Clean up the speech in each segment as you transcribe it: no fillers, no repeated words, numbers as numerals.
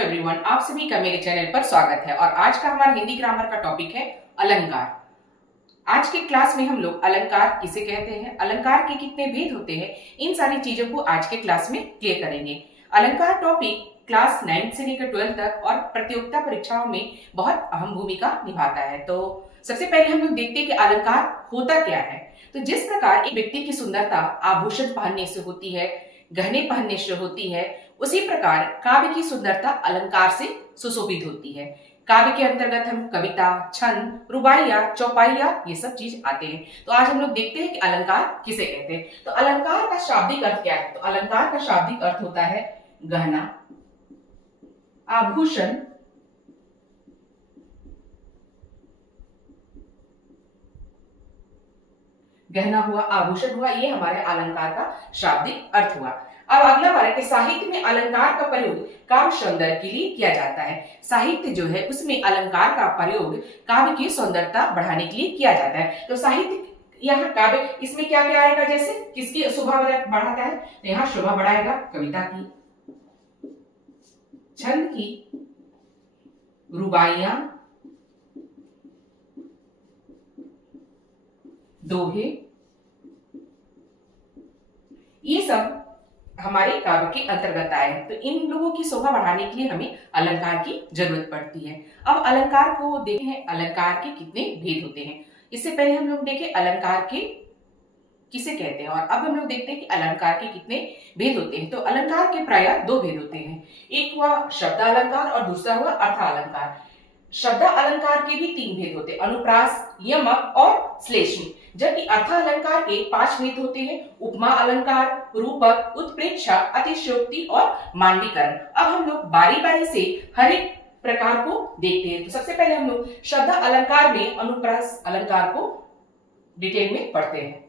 Everyone, आप सभी का मेरे चैनल पर स्वागत है। और आज का हमारा हिंदी ग्रामर का टॉपिक है अलंकार। आज के क्लास में हम लोग अलंकार किसे कहते हैं, अलंकार के कितने भेद होते हैं, इन सारी चीजों को आज के क्लास में क्लियर करेंगे। अलंकार टॉपिक क्लास 9 से लेकर 12 तक और प्रतियोगिता परीक्षाओं में बहुत अहम भूमिका निभाता है। तो सबसे पहले हम लोग देखते हैं कि अलंकार होता क्या है। तो जिस प्रकार एक व्यक्ति की सुंदरता आभूषण पहनने से होती है, गहने पहनने से होती है, उसी प्रकार काव्य की सुंदरता अलंकार से सुशोभित होती है। काव्य के अंतर्गत हम कविता, छंद, रुबाइया, चौपाइया ये सब चीज आते हैं। तो आज हम लोग देखते हैं कि अलंकार किसे कहते हैं। तो अलंकार का शाब्दिक अर्थ क्या है? तो अलंकार का शाब्दिक अर्थ होता है गहना, आभूषण, गहना हुआ, आभूषण हुआ, ये हमारे अलंकार का शाब्दिक अर्थ हुआ। अब अगला बार है कि साहित्य में अलंकार का प्रयोग काव्य सौंदर्य के लिए किया जाता है। साहित्य जो है उसमें अलंकार का प्रयोग काव्य की सौंदर्यता बढ़ाने के लिए किया जाता है। तो साहित्य यहाँ काव्य, इसमें क्या क्या आएगा? जैसे किसकी शोभा बढ़ाता है? तो यहाँ शोभा बढ़ाएगा कविता की, छंद की, रुबाइयां, दोहे, ये सब हमारे काव्य के अंतर्गत आए हैं। तो इन लोगों की शोभा बढ़ाने के लिए हमें अलंकार की जरूरत पड़ती है। अब अलंकार को देखें, अलंकार के कितने भेद होते हैं। इससे पहले हम लोग देखें अलंकार के किसे कहते हैं, और अब हम लोग देखते हैं कि अलंकार के कितने भेद होते हैं। तो अलंकार के प्रायः दो भेद होते हैं, एक हुआ शब्द अलंकार और दूसरा हुआ अर्थ अलंकार। शब्द अलंकार के भी तीन भेद होते हैं, अनुप्रास, यमक और श्लेषणी। जबकि अर्थ अलंकार के 5 भेद होते हैं, उपमा अलंकार, रूपक, उत्प्रेक्षा, अतिशयोक्ति और मांडीकरण। अब हम लोग बारी बारी से हर एक प्रकार को देखते हैं। तो सबसे पहले हम लोग शब्द अलंकार में अनुप्रास अलंकार को डिटेल में पढ़ते हैं।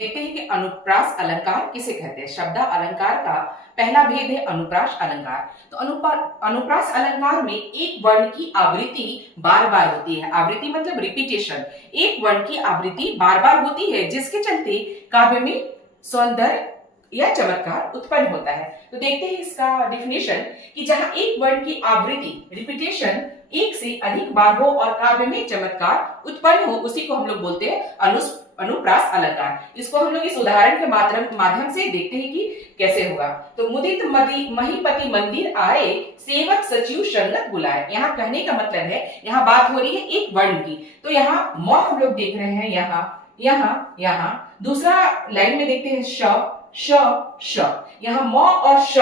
देखते हैं कि अनुप्रास अलंकार किसे कहते हैं। शब्द अलंकार का पहला भेद है अनुप्रास अलंकार। तो अनुप्रास अलंकार में एक वर्ण की आवृत्ति बार बार होती है। आवृत्ति मतलब रिपीटेशन। एक वर्ण की आवृत्ति बार बार होती है, जिसके चलते काव्य में सौंदर्य या चमत्कार उत्पन्न होता है। तो देखते हैं इसका डिफिनेशन कि जहां एक वर्ण की आवृत्ति रिपीटेशन एक से अधिक बार हो और काव्य में चमत्कार उत्पन्न हो, उसी को हम लोग बोलते हैं अनुप्रास अलंकार। इसको हम लोग इस उदाहरण के माध्यम से देखते हैं कि कैसे होगा। तो मुदित महीपति मंदिर आए, सेवक सचिव संगत बुलाए। यहाँ कहने का मतलब है, यहाँ बात हो रही है एक वर्ण की। तो यहाँ म हम लोग देख रहे हैं, यहाँ दूसरा लाइन में देखते हैं श। यहाँ म और श,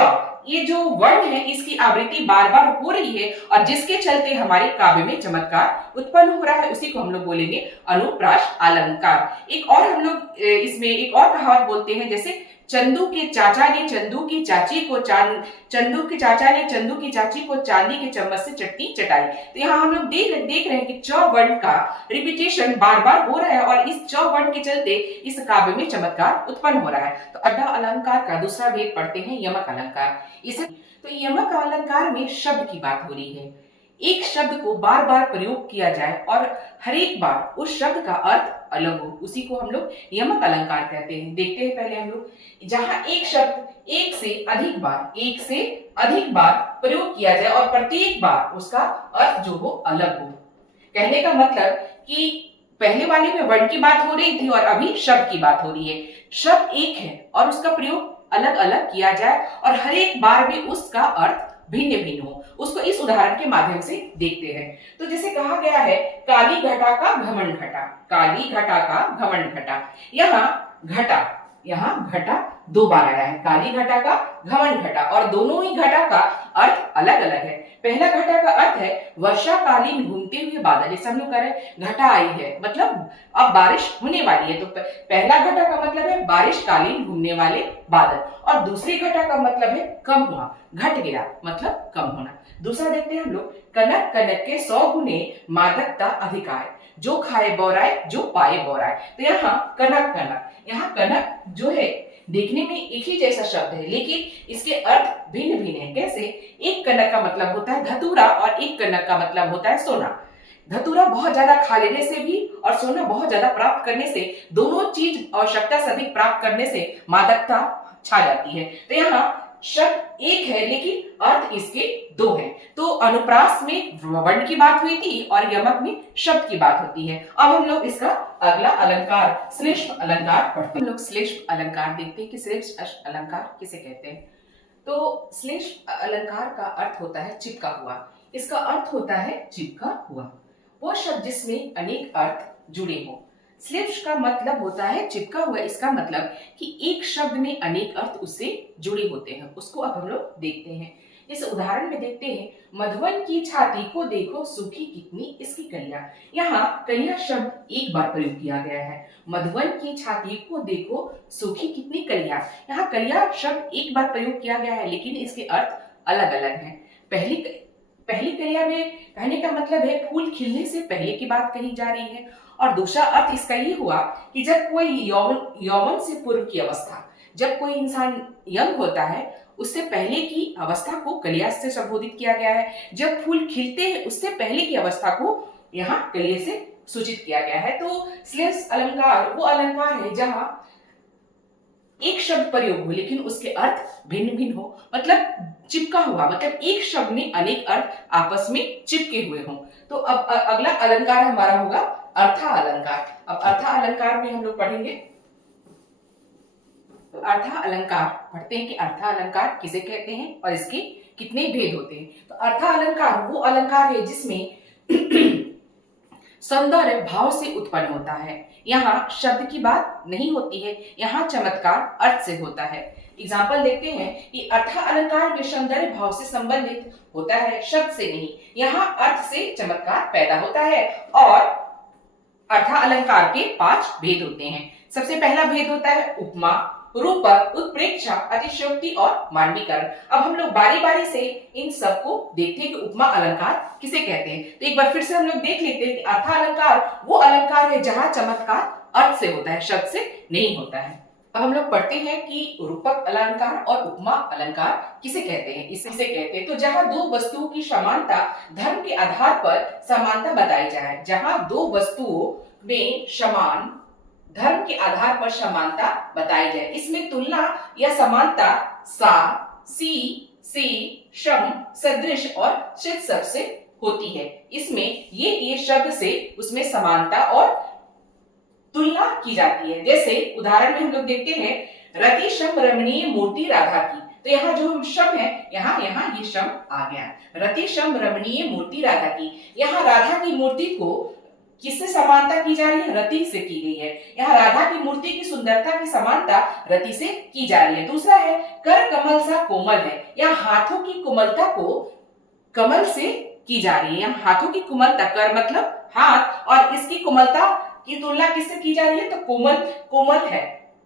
ये जो वर्ण है इसकी आवृत्ति बार बार हो रही है और जिसके चलते हमारे काव्य में चमत्कार उत्पन्न हो रहा है, उसी को हम लोग बोलेंगे अनुप्रास अलंकार। एक और हम लोग इसमें एक और कहावत बोलते हैं, जैसे चंदू के चाचा ने चंदू की चाची को चांदी के चम्मच से चटनी चटाई। तो यहाँ हम लोग देख रहे हैं कि च वर्ण का रिपीटेशन बार बार हो रहा है और इस च वर्ण के चलते इस काव्य में चमत्कार उत्पन्न हो रहा है। तो अड्डा अलंकार का दूसरा भेद पढ़ते हैं यमक अलंकार। इसे तो यमक अलंकार में शब्द की बात हो रही है। एक शब्द को बार बार प्रयोग किया जाए और हर एक बार उस शब्द का अर्थ अलग हो, उसी को हम लोग यमक अलंकार कहते हैं। देखते हैं पहले हम लोग, जहां एक शब्द एक से अधिक बार प्रयोग किया जाए और प्रत्येक बार उसका अर्थ जो हो अलग हो। कहने का मतलब कि पहले वाले में वर्ण की बात हो रही थी और अभी शब्द की बात हो रही है। शब्द एक है और उसका प्रयोग अलग अलग किया जाए और हर एक बार भी उसका अर्थ भिन्न भिन्न हो, उसको इस उदाहरण के माध्यम से देखते हैं। तो जैसे कहा गया है, काली घटा का घमंड घटा, काली घटा का घमंड घटा। यहाँ घटा 2 बार आया है, काली घटा का घमंड घटा, और दोनों ही घटा का अर्थ अलग अलग है। पहला घटा का अर्थ है वर्षाकालीन घूमते हुए बादल। जैसे हम लोग कह रहे हैं घटा आई है, मतलब अब बारिश होने वाली है। तो पहला घटा का मतलब है बारिश कालीन घूमने वाले बादल, और दूसरी घटा का मतलब है कम हुआ, घट गया मतलब कम होना। दूसरा देखते हैं हम लोग, कनक के 100 गुने मादकता अधिकार, जो खाए बौराए जो पाए बौराए। तो यहाँ कनक जो है देखने में एक ही जैसा शब्द है, लेकिन इसके अर्थ भिन्न भिन्न है। कैसे? एक कनक का मतलब होता है धतूरा और एक कनक का मतलब होता है सोना। धतूरा बहुत ज्यादा खा लेने से भी और सोना बहुत ज्यादा प्राप्त करने से, दोनों चीज आवश्यकता से अधिक प्राप्त करने से मादकता छा जाती है। तो यहाँ शब्द एक है लेकिन अर्थ इसके दो हैं। तो अनुप्रास में वर्ण की बात हुई थी और यमक में शब्द की बात होती है। अब हम लोग इसका अगला अलंकार श्लेष्म अलंकार पढ़ते हैं। हम लोग श्लेष्म अलंकार देखते हैं कि श्लेष्म अलंकार किसे कहते हैं। तो श्लेष्म अलंकार का अर्थ होता है चिपका हुआ। इसका अर्थ होता है चिपका हुआ वो शब्द जिसमें अनेक अर्थ जुड़े हों। श्लेष्म का मतलब होता है चिपका हुआ। इसका मतलब कि एक शब्द में अनेक अर्थ उससे जुड़े होते हैं। उसको अब हम लोग देखते हैं। इस उदाहरण में देखते हैं, मधुवन की छाती को देखो सूखी कितनी इसकी कलियां। यहाँ कलियां शब्द एक बार प्रयोग किया गया है। मधुवन की छाती को देखो सूखी कितनी कलियां। यहाँ कलियां शब्द एक बार प्रयोग किया गया है लेकिन इसके अर्थ अलग अलग हैं। पहली कलियां में कहने का मतलब है फूल खिलने से पहले की बात कही जा रही है। और दूसरा अर्थ इसका ये हुआ कि जब कोई यौवन से पूर्व की अवस्था, जब कोई इंसान यंग होता है उससे पहले की अवस्था को कलिया से संबोधित किया गया है। जब फूल खिलते हैं उससे पहले की अवस्था को यहाँ कलिये से सूचित किया गया है। तो श्लेष्म अलंकार वो अलंकार है जहां एक शब्द प्रयोग हो लेकिन उसके अर्थ भिन्न भिन्न हो। मतलब चिपका हुआ, मतलब एक शब्द में अनेक अर्थ आपस में चिपके हुए हों। तो अब अगला अलंकार हमारा होगा अर्था अलंकार। अब अर्था अलंकार में हम लोग पढ़ेंगे। तो अर्था अलंकार पढ़ते हैं कि अर्था अलंकार किसे कहते हैं और इसके कितने भेद होते हैं। तो अर्था अलंकार वो अलंकार है जिसमें सौंदर्य भाव से उत्पन्न होता है। यहाँ शब्द की बात नहीं होती है, यहाँ चमत्कार अर्थ से होता है। एग्जाम्पल देखते हैं कि अर्था अलंकार में सौंदर्य भाव से संबंधित होता है, शब्द से नहीं। यहाँ अर्थ से चमत्कार पैदा होता है। और अर्था अलंकार के 5 भेद होते हैं। सबसे पहला भेद होता है उपमा, रूपक, उत्प्रेक्षा, अतिशयोक्ति और मानवीकरण। अब हम लोग बारी बारी से इन सब को देखते हैं कि उपमा अलंकार किसे कहते हैं। तो एक बार फिर से हम लोग देख लेते हैं कि अर्था अलंकार वो अलंकार है जहां चमत्कार अर्थ से होता है, शब्द से नहीं होता है। अब हम लोग पढ़ते हैं कि रूपक अलंकार और उपमा अलंकार किसे कहते हैं। इसे कहते हैं तो जहां दो वस्तुओं की समानता धर्म के आधार पर समानता बताई जाए। जहां दो वस्तुओं में समान धर्म के आधार पर समानता बताई जाए। इसमें तुलना या समानता सा, सी, से, सम, सदृश और चित सबसे होती है। इसमें ये शब्द से उसमें समानता और तुलना की जाती है। जैसे उदाहरण में हम लोग देखते हैं रति सम रमणीय मूर्ति राधा की। तो यहाँ जो शम है, यहाँ ये शम आ गया। रति सम रमणीय मूर्ति राधा की। यहाँ राधा की मूर्ति को किससे समानता की जा रही है? रति से की गई है। यहाँ राधा की मूर्ति की सुंदरता की समानता रति से की जा रही है। दूसरा है कर कमल सा कोमल है। यहाँ हाथों की कोमलता को कमल से की जा रही है। यहाँ हाथों की कोमलता, कर मतलब हाथ, और इसकी कोमलता की तुलना किससे की जा रही है? तो कोमल है।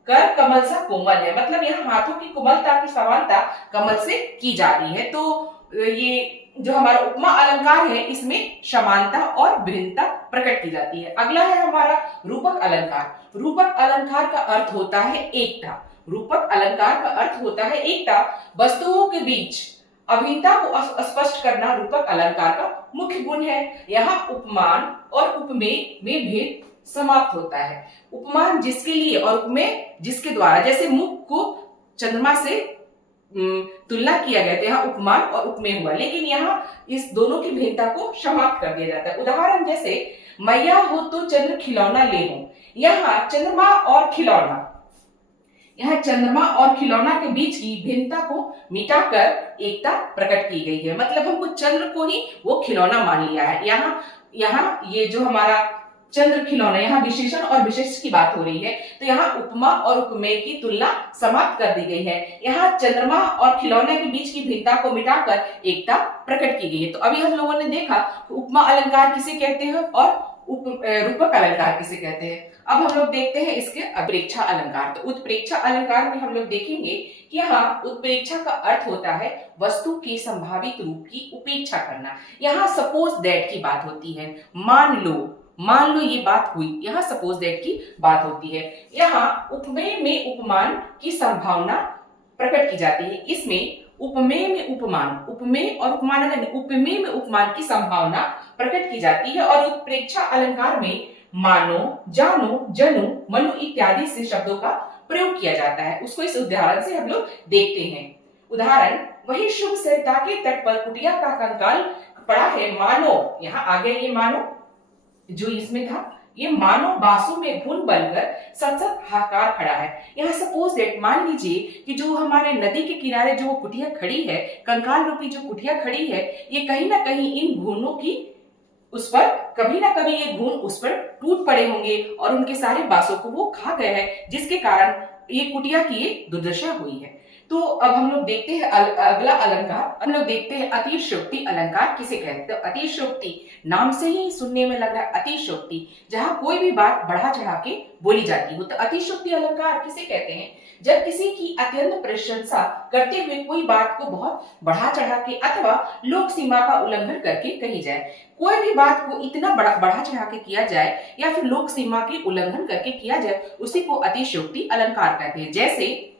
कर कमल सा कोमल है, मतलब यहाँ हाथों की कोमलता की समानता कमल से की जा रही है। तो ये जो हमारा उपमा अलंकार है इसमें समानता और भिन्नता प्रकट की जाती है। अगला है हमारा रूपक अलंकार। रूपक अलंकार का अर्थ होता है एकता। रूपक अलंकार का अर्थ होता है एकता। वस्तुओं के बीच अभिन्नता को स्पष्ट करना रूपक अलंकार का मुख्य गुण है। यहाँ उपमान और उपमेय में भेद समाप्त होता है। उपमान जिसके लिए और उपमेय जिसके द्वारा, जैसे मुख को चंद्रमा से तुलना किया गया था, यहाँ उपमान और उपमेय हुआ, लेकिन यहाँ इस दोनों की भिन्नता को समाप्त कर दिया जाता है। उदाहरण जैसे मैया हो तो चंद्र खिलौना ले हो। यहाँ चंद्रमा और खिलौना, यहाँ चंद्रमा और खिलौना के बीच की भिन्नता को मिटाकर एकता प्रकट की गई है। मतलब हमको चंद्र को ही वो खिलौना मान लिया है। यहाँ ये जो हमारा चंद्र खिलौना, यहाँ विशेषण और विशेष की बात हो रही है। तो यहाँ उपमा और उपमेय की तुलना समाप्त कर दी गई है। यहाँ चंद्रमा और खिलौने के बीच की भिन्नता को मिटाकर एकता प्रकट की गई है। तो अभी हम लोगों ने देखा उपमा अलंकार किसे कहते हैं और रूपक अलंकार किसे कहते हैं। अब हम लोग देखते हैं इसके उत्प्रेक्षा अलंकार। तो उत्प्रेक्षा अलंकार में हम लोग देखेंगे कि यहाँ उत्प्रेक्षा का अर्थ होता है वस्तु के संभावित रूप की उपेक्षा करना। यहाँ सपोज दैट की बात होती है। मान लो ये बात हुई, यहाँ सपोज दैट की बात होती है। यहाँ उपमेय में उपमान की संभावना प्रकट की जाती है। इसमें उपमेय में उपमान, उपमेय और उपमान, उपमेय में उपमान की संभावना प्रकट की जाती है। और उत्प्रेक्षा अलंकार में मानो, जानो, जनो, मनो इत्यादि से शब्दों का प्रयोग किया जाता है। उसको इस उदाहरण से हम लोग देखते हैं। उदाहरण, वही शुभ सरिता के तट पर कुटिया का कंकाल पड़ा है, मानो, यहाँ आ गया ये मानो जो इसमें था, ये मानो बासु में घुन बनकर सतसत हाहाकार खड़ा है। यहाँ सपोज दैट, मान लीजिए कि जो हमारे नदी के किनारे जो कुटिया खड़ी है, कंकाल रूपी जो कुटिया खड़ी है, ये कहीं ना कहीं इन घुनों की उस पर कभी ना कभी ये घुन उस पर टूट पड़े होंगे और उनके सारे बासों को वो खा गए हैं, जिसके कारण ये कुटिया की ये दुर्दशा हुई है। तो अब हम लोग देखते हैं अगला अलंकार, हम लोग देखते हैं अतिशयोक्ति अलंकार किसे कहते हैं। तो अतिशयोक्ति नाम से ही सुनने में लग रहा है अतिशयोक्ति, जहां कोई भी बात बढ़ा चढ़ा के बोली जाती हो। तो अतिशयोक्ति अलंकार किसे कहते हैं? जब किसी की अत्यंत प्रशंसा करते हुए कोई बात को बहुत बढ़ा चढ़ा के अथवा लोक सीमा का उल्लंघन करके कही जाए। कोई भी बात को इतना बढ़ा चढ़ा के किया जाए या फिर लोक सीमा के उल्लंघन करके किया जाए, उसी को अतिशयोक्ति अलंकार कहते हैं। जैसे,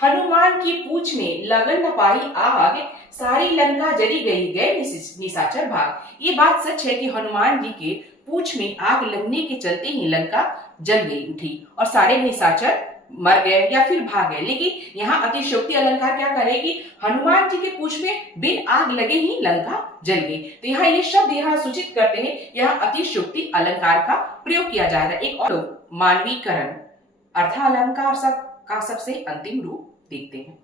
हनुमान की पूंछ में लगन न पाई आग, सारी लंका जली गई, गए निशाचर भाग। ये बात सच है कि हनुमान जी के पूंछ में आग लगने के चलते ही लंका जल गई उठी और सारे निशाचर मर गए या फिर भाग गए। लेकिन यहाँ अतिशयोक्ति अलंकार क्या करेगी? हनुमान जी के पूंछ में बिन आग लगे ही लंका जल गई। तो यहाँ ये शब्द यहाँ सूचित करते हैं, यहाँ अतिशयोक्ति अलंकार का प्रयोग किया जा रहा है। एक और मानवीकरण अर्थालंकार का सबसे अंतिम रूप देखते हैं।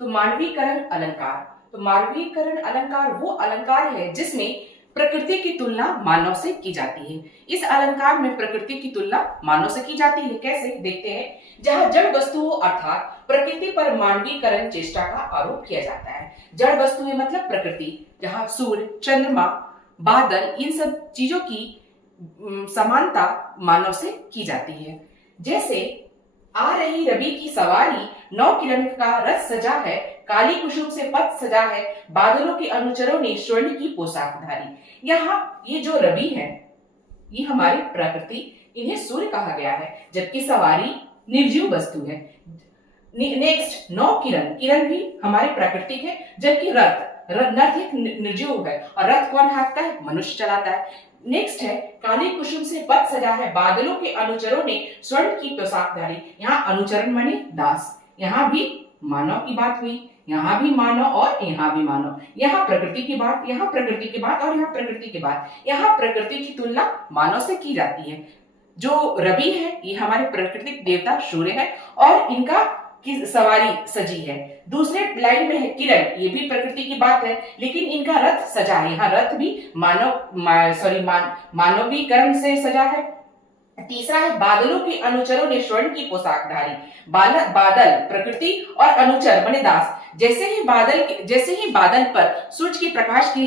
तो मानवीकरण अलंकार, तो मानवीकरण अलंकार वो अलंकार है जिसमें प्रकृति की तुलना मानव से की जाती है। इस अलंकार में प्रकृति की तुलना मानव से की जाती है। कैसे? देखते हैं। जहां जड़ वस्तुओं अर्थात प्रकृति पर मानवीकरण चेष्टा का आरोप किया जाता है। जड़ वस्तुएं मतलब प्रकृति, जहां सूर्य, चंद्रमा, बादल, इन सब चीजों की समानता मानव से की जाती है। जैसे, आ रही रवि की सवारी, नौ किरण का रथ सजा है, काली कुसुम से पथ सजा है, बादलों के अनुचरों ने स्वर्ण की पोशाक धारी। यहाँ ये जो रवि है, ये हमारी प्रकृति, इन्हें सूर्य कहा गया है, जबकि सवारी निर्जीव वस्तु है। नेक्स्ट, नौ किरण, किरण भी हमारी प्राकृतिक है, जबकि रथ एक निर्जीव है और रथ कौन हाँकता है? मनुष्य चलाता है। नेक्स्ट है, काली कुसुम से पथ सजा है, बादलों के अनुचरों ने स्वर्ण की पोशाक धारी। यहाँ अनुचरण माने दास, यहाँ भी मानव की बात हुई, यहाँ भी मानव और यहाँ भी मानव। यहाँ प्रकृति की बात, यहाँ प्रकृति की बात और यहाँ प्रकृति की बात। यहाँ प्रकृति की तुलना मानव से की जाती है। जो रवि है ये हमारे प्राकृतिक देवता सूर्य है और इनका की सवारी सजी है। दूसरे लाइन में है किरण, ये भी प्रकृति की बात है, लेकिन इनका रथ सजा है। यहाँ रथ भी मानवीय कर्म से सजा है। तीसरा है, बादलों के अनुचरों ने स्वर्ण की पोशाक धारी। बादल प्रकृति और अनुचर माने दास। जैसे ही बादल पर सूरज की प्रकाश की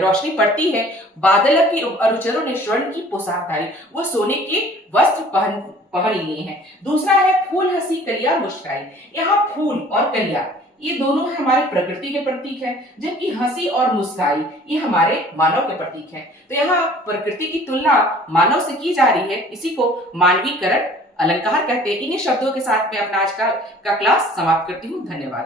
रोशनी पड़ती है, बादल के अनुचरों ने स्वर्ण की पोशाक धारी, वो सोने के वस्त्र पहन लिए हैं। दूसरा है, फूल हंसी कलिया मुस्काई। यहाँ फूल और कलिया ये दोनों हमारे प्रकृति के प्रतीक है, जबकि हंसी और मुस्काई ये हमारे मानव के प्रतीक है। तो यहाँ प्रकृति की तुलना मानव से की जा रही है, इसी को मानवीकरण अलंकार कहते हैं। इन्हीं शब्दों के साथ मैं अपना आज का क्लास समाप्त करती हूँ। धन्यवाद।